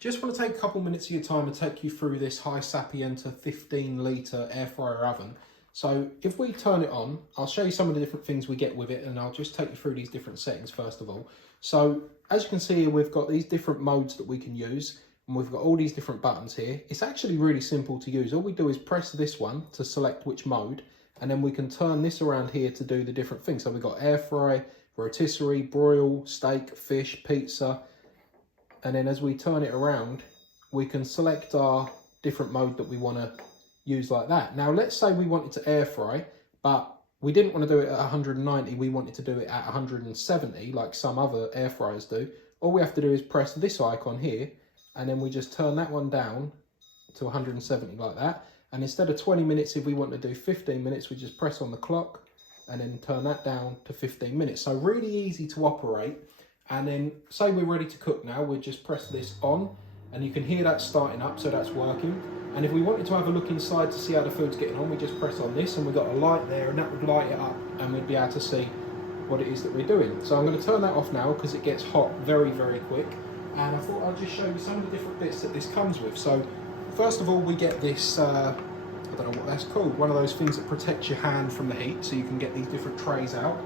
Just want to take a couple minutes of your time and take you through this HYSapientia 15-litre air fryer oven. So if we turn it on, I'll show you some of the different things we get with it, and I'll just take you through these different settings first of all. So as you can see here, we've got these different modes that we can use, and we've got all these different buttons here. It's actually really simple to use. All we do is press this one to select which mode, and then we can turn this around here to do the different things. So we've got air fry, rotisserie, broil, steak, fish, pizza. And then as we turn it around, we can select our different mode that we want to use like that. Now, let's say we wanted to air fry, but we didn't want to do it at 190. We wanted to do it at 170, like some other air fryers do. All we have to do is press this icon here, and then we just turn that one down to 170 like that. And instead of 20 minutes, if we want to do 15 minutes, we just press on the clock and then turn that down to 15 minutes. So really easy to operate. And then say we're ready to cook now, we'll just press this on and you can hear that starting up, so that's working. And if we wanted to have a look inside to see how the food's getting on, we just press on this and we've got a light there and that would light it up and we'd be able to see what it is that we're doing. So I'm going to turn that off now because it gets hot very, very quick. And I thought I'd just show you some of the different bits that this comes with. So first of all, we get this, I don't know what that's called, one of those things that protects your hand from the heat, so you can get these different trays out.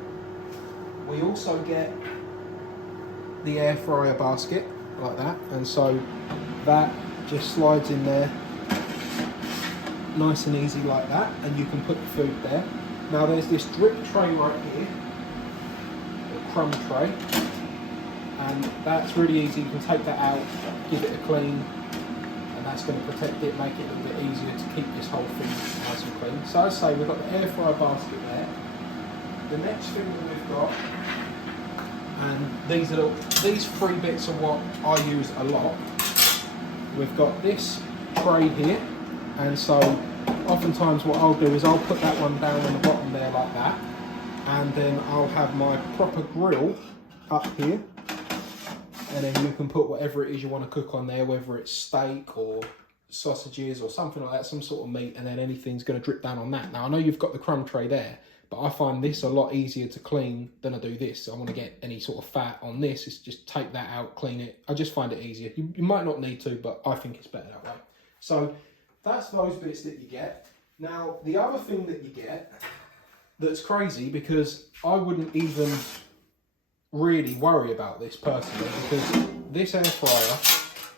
We also get the air fryer basket like that, and so that just slides in there nice and easy like that, and you can put the food there. Now there's this drip tray right here, the crumb tray, and that's really easy. You can take that out, give it a clean, and that's going to protect it, make it a little bit easier to keep this whole thing nice and clean. So as I say, we've got the air fryer basket there. The next thing that we've got, and these three bits are what I use a lot. We've got this tray here, and so oftentimes what I'll do is I'll put that one down on the bottom there like that, and then I'll have my proper grill up here, and then you can put whatever it is you want to cook on there, whether it's steak or sausages or something like that, some sort of meat, and then anything's going to drip down on that. Now I know you've got the crumb tray there, but I find this a lot easier to clean than I do this. So I want to get any sort of fat on this, it's just take that out, clean it. I just find it easier. You might not need to, but I think it's better that way. So that's those bits that you get. Now, the other thing that you get that's crazy, because I wouldn't even really worry about this personally, because this air fryer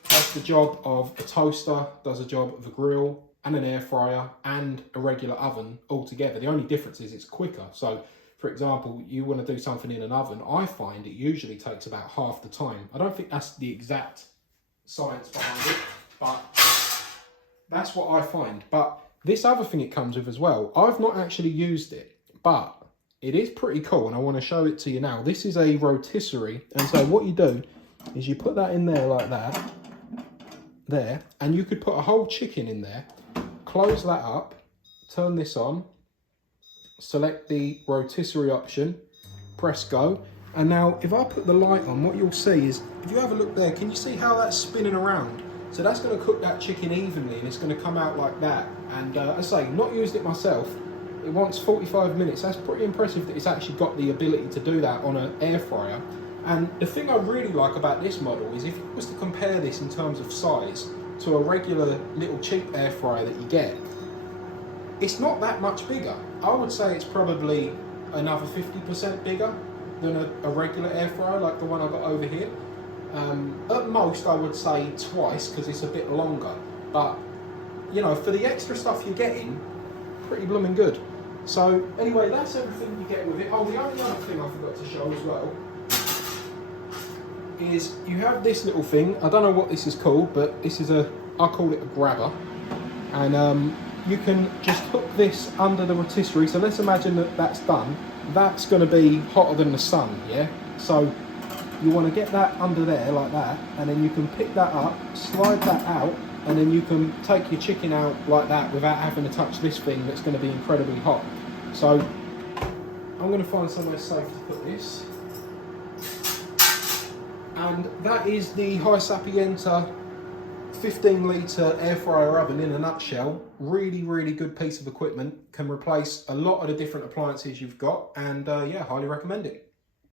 does the job of a toaster, does a job of a grill, and an air fryer and a regular oven all together. The only difference is it's quicker. So for example, you want to do something in an oven, I find it usually takes about half the time. I don't think that's the exact science behind it, but that's what I find. But this other thing it comes with as well, I've not actually used it, but it is pretty cool and I want to show it to you now. This is a rotisserie, and so what you do is you put that in there like that, there, and you could put a whole chicken in there. Close that up, turn this on, select the rotisserie option, press go. And now if I put the light on, what you'll see is, if you have a look there, can you see how that's spinning around? So that's going to cook that chicken evenly and it's going to come out like that. And as I say, not used it myself, it wants 45 minutes. That's pretty impressive that it's actually got the ability to do that on an air fryer. And the thing I really like about this model is if you was to compare this in terms of size to a regular little cheap air fryer that you get, it's not that much bigger. I would say it's probably another 50% bigger than a regular air fryer like the one I got over here. At most I would say twice because it's a bit longer, but you know, for the extra stuff you're getting, pretty blooming good. So anyway, that's everything you get with it. Oh, the only other thing I forgot to show as well is you have this little thing. I don't know what this is called, but this is I call it a grabber, and you can just hook this under the rotisserie. So let's imagine that that's done. That's going to be hotter than the sun, yeah? So you want to get that under there like that, and then you can pick that up, slide that out, and then you can take your chicken out like that without having to touch this thing that's going to be incredibly hot. So I'm going to find somewhere safe to put this. And that is the HYSapientia 15-litre air fryer oven in a nutshell. Really, really good piece of equipment. Can replace a lot of the different appliances you've got, and yeah, highly recommend it.